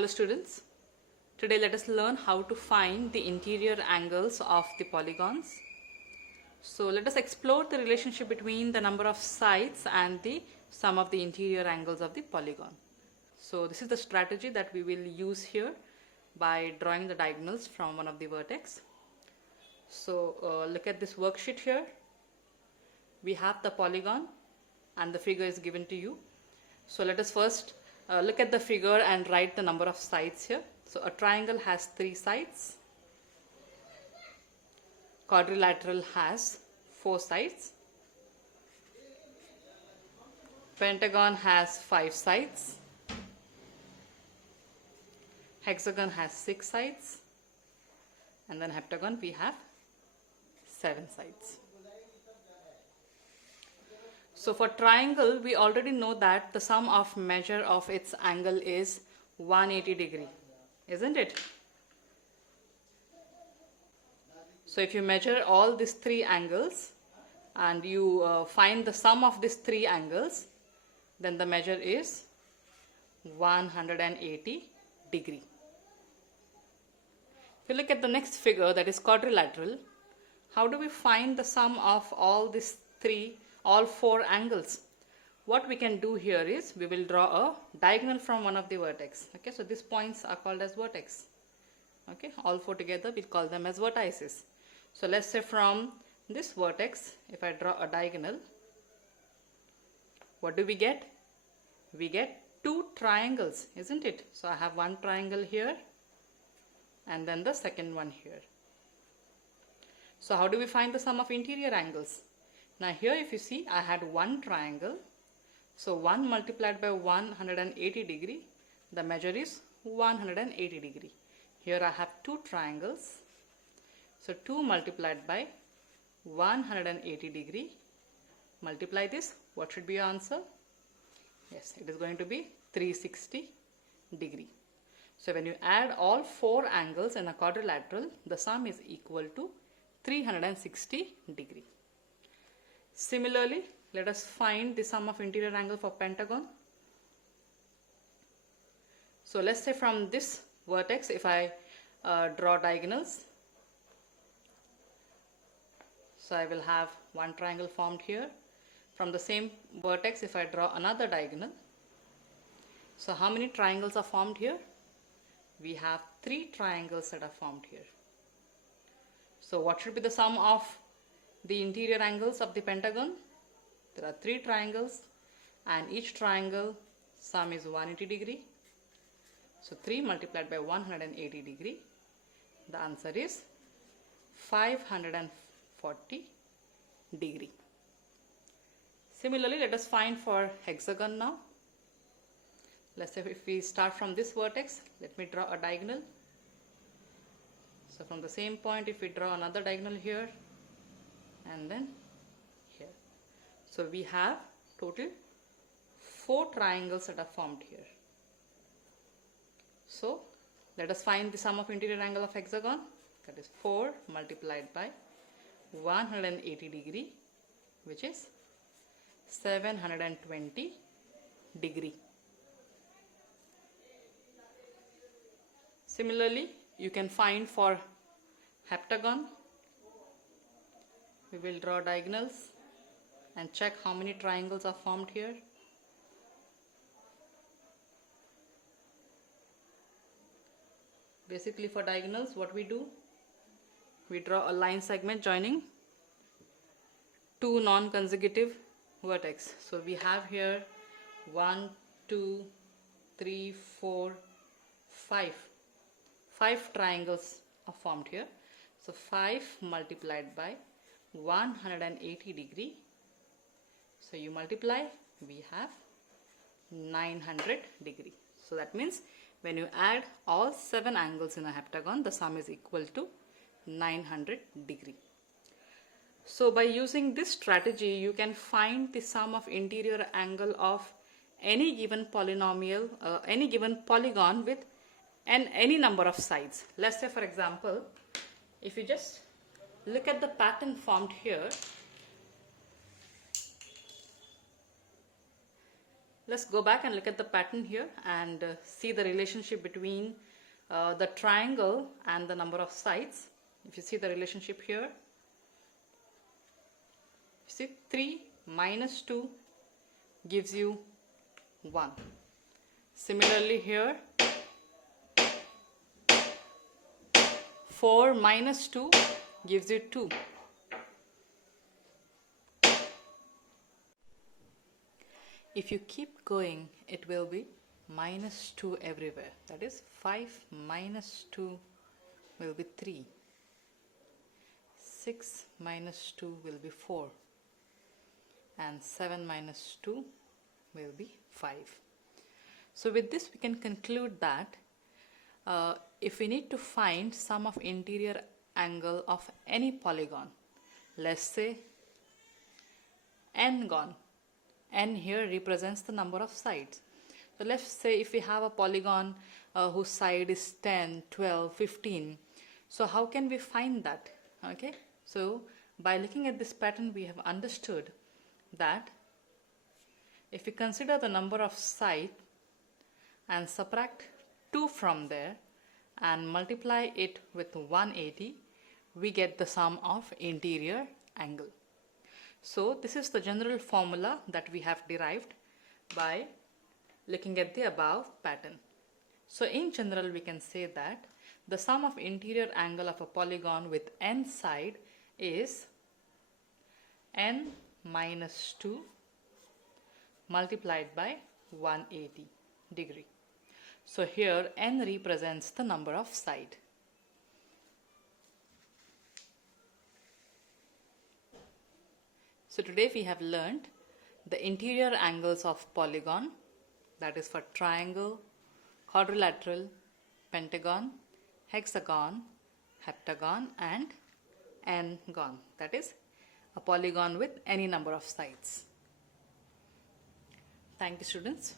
Hello students, today let us learn how to find the interior angles of the polygons. So let us explore the relationship between the number of sides and the sum of the interior angles of the polygon. So this is the strategy that we will use here by drawing the diagonals from one of the vertex. So look at this worksheet here. We have the polygon and the figure is given to you. So let us first look at the figure and write the number of sides here. So a triangle has 3 sides. Quadrilateral has 4 sides. Pentagon has 5 sides. Hexagon has 6 sides. And then heptagon we have 7 sides. So for triangle, we already know that the sum of measure of its angle is 180 degree, isn't it? So if you measure all these 3 angles and you find the sum of these 3 angles, then the measure is 180 degree. If you look at the next figure, that is quadrilateral, how do we find the sum of all 4 angles? What we can do here is we will draw a diagonal from one of the vertex. Okay, so these points are called as vertex. Okay, all 4 together we call them as vertices. So let's say from this vertex, if I draw a diagonal, what do we get? We get 2 triangles, isn't it? So I have one triangle here and then the second one here. So how do we find the sum of interior angles? Now here if you see, I had one triangle. So 1 multiplied by 180 degree, the measure is 180 degree. Here I have 2 triangles. So 2 multiplied by 180 degree, multiply this, what should be your answer? Yes, it is going to be 360 degree. So when you add all 4 angles in a quadrilateral, the sum is equal to 360 degree. Similarly, let us find the sum of interior angle for pentagon. So let's say from this vertex, if I draw diagonals, so I will have one triangle formed here. From the same vertex, if I draw another diagonal, so how many triangles are formed here? We have 3 triangles that are formed here. So what should be the sum of the interior angles of the pentagon? There are 3 triangles and each triangle sum is 180 degree. So 3 multiplied by 180 degree, the answer is 540 degree. Similarly, let us find for hexagon now. Let's say if we start from this vertex, let me draw a diagonal. So from the same point, if we draw another diagonal here and then here. So we have total 4 triangles that are formed here. So let us find the sum of interior angle of hexagon, that is 4 multiplied by 180 degree, which is 720 degree. Similarly, you can find for heptagon. We will draw diagonals and check how many triangles are formed here. Basically for diagonals, what we do? We draw a line segment joining 2 non-consecutive vertex. So we have here 1, 2, 3, 4, 5. 5 triangles are formed here. So 5 multiplied by 180 degree. So you multiply, we have 900 degree. So that means when you add all 7 angles in a heptagon, the sum is equal to 900 degree. So by using this strategy, you can find the sum of interior angle of any given polynomial, any given polygon with any number of sides. Let's say for example, if you just look at the pattern formed here, Let's go back and look at the pattern here and see the relationship between the triangle and the number of sides. If you see the relationship here, you see 3 minus 2 gives you 1. Similarly here, 4 minus 2 gives you 2. If you keep going, it will be minus 2 everywhere. That is 5 minus 2 will be 3. 6 minus 2 will be 4. And 7 minus 2 will be 5. So with this we can conclude that if we need to find sum of interior angle of any polygon, let's say n-gon, n here represents the number of sides. So let's say if we have a polygon whose side is 10, 12, 15, so how can we find that? Okay, so by looking at this pattern we have understood that if we consider the number of sides and subtract 2 from there and multiply it with 180, we get the sum of interior angle. So this is the general formula that we have derived by looking at the above pattern. So in general we can say that the sum of interior angle of a polygon with n side is n minus 2 multiplied by 180 degree. So here n represents the number of sides. So today we have learned the interior angles of polygon, that is for triangle, quadrilateral, pentagon, hexagon, heptagon and n-gon, that is a polygon with any number of sides. Thank you, students.